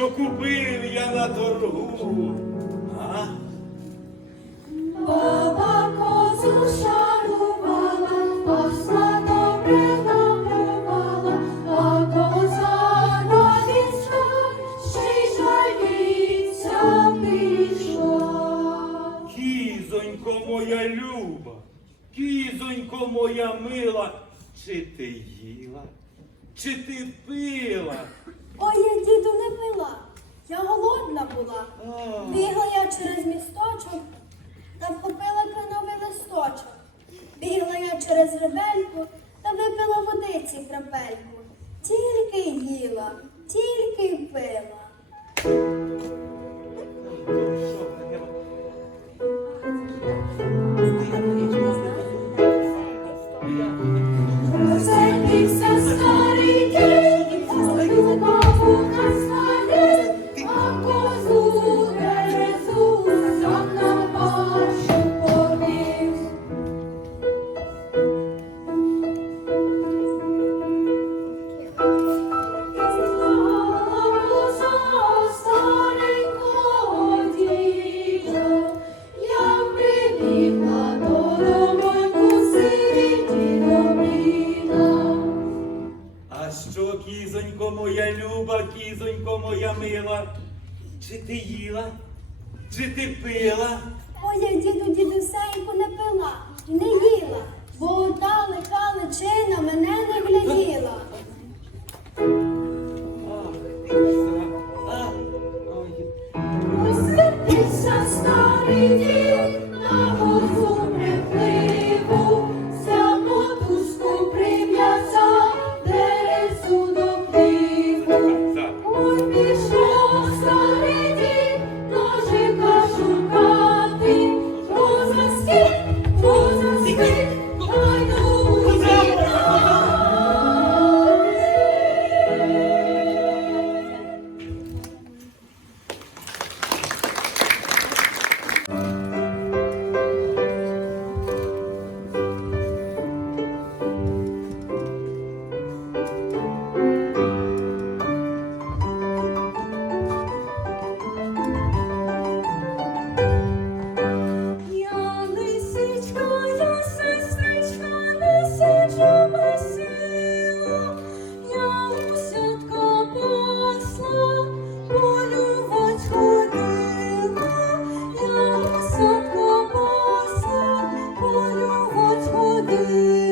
що купив я на торгу. через ребельку та випила водиці крапельку. Тільки їла, тільки пила. Маркізонько моя мила, чи ти їла, чи ти пила? Моя діду дідусейку не пила, не їла, бо отдали Thank you.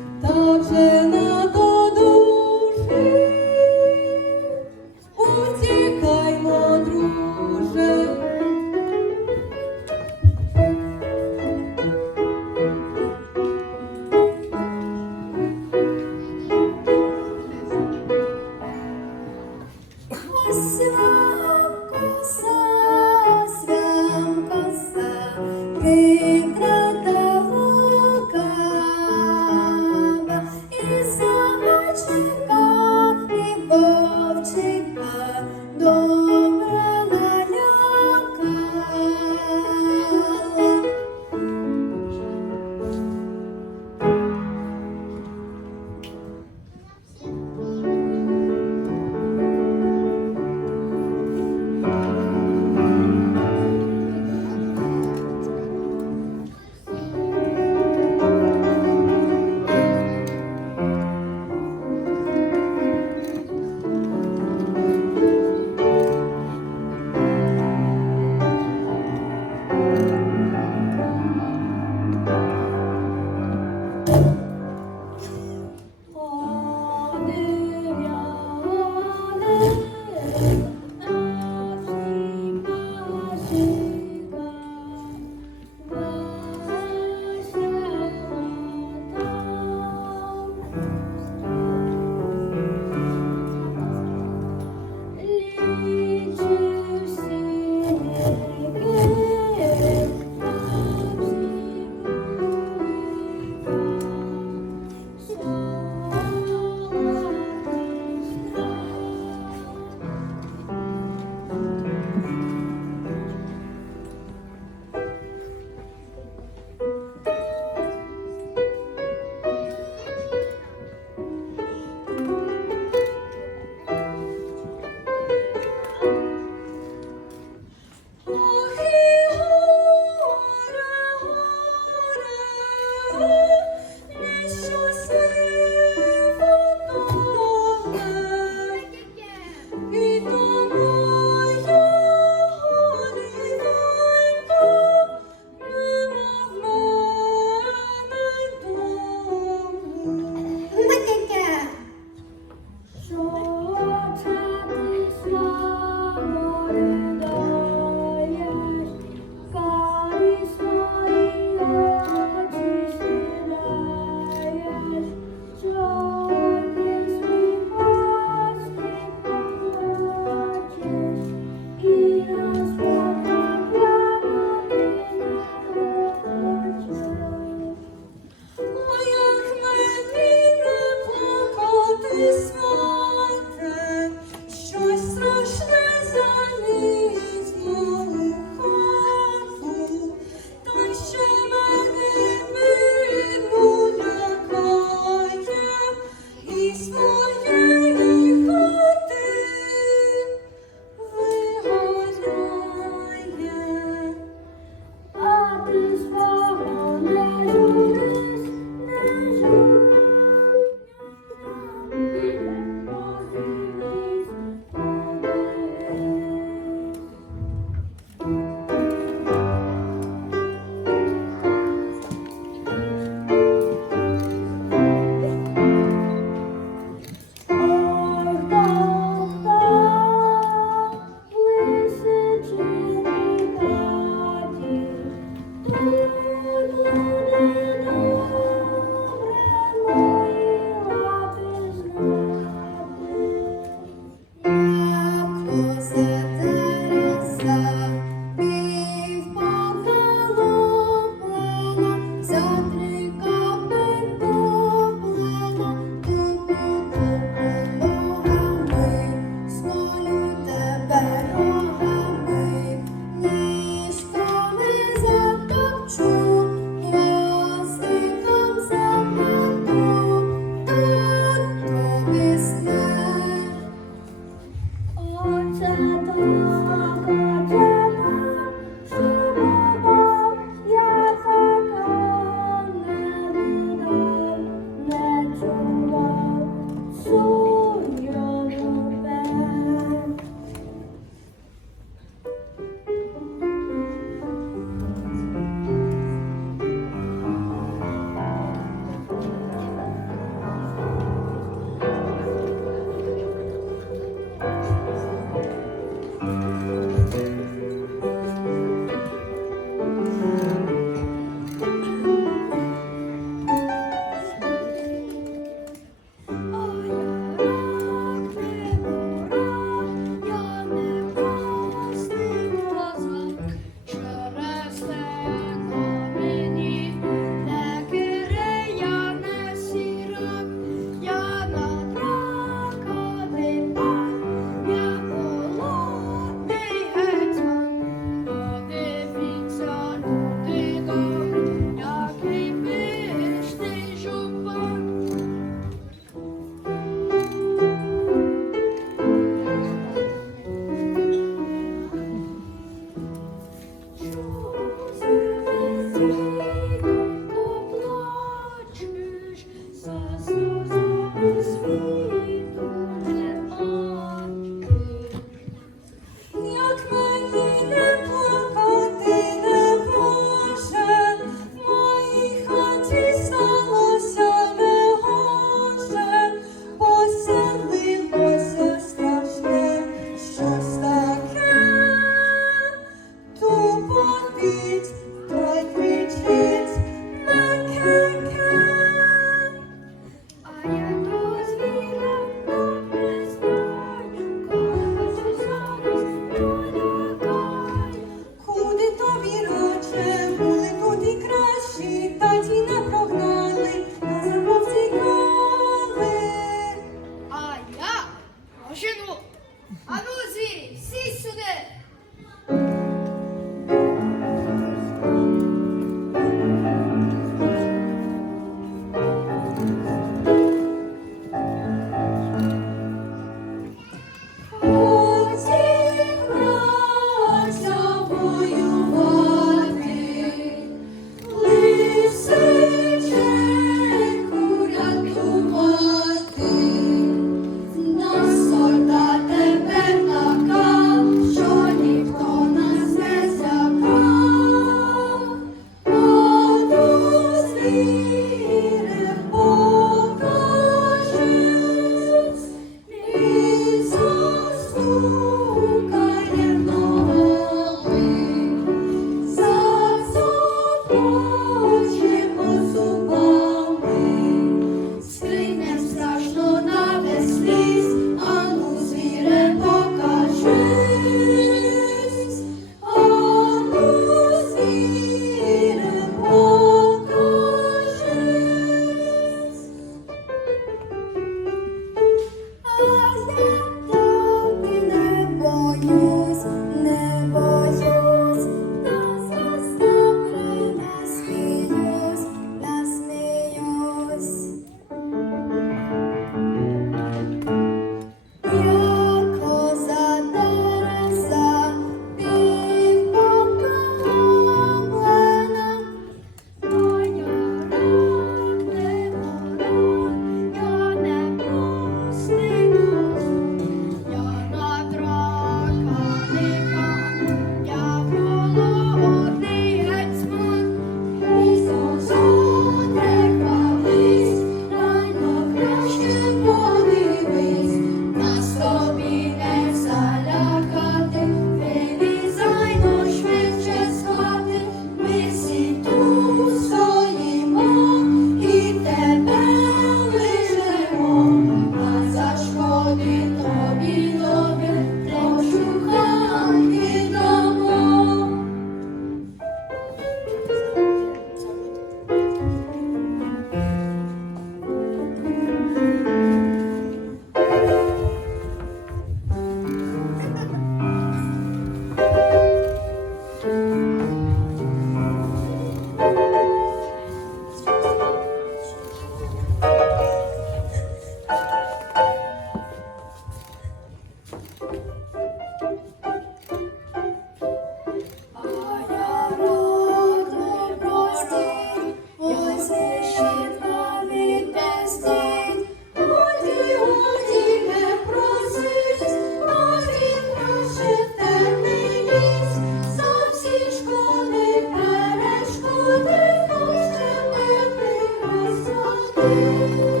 Música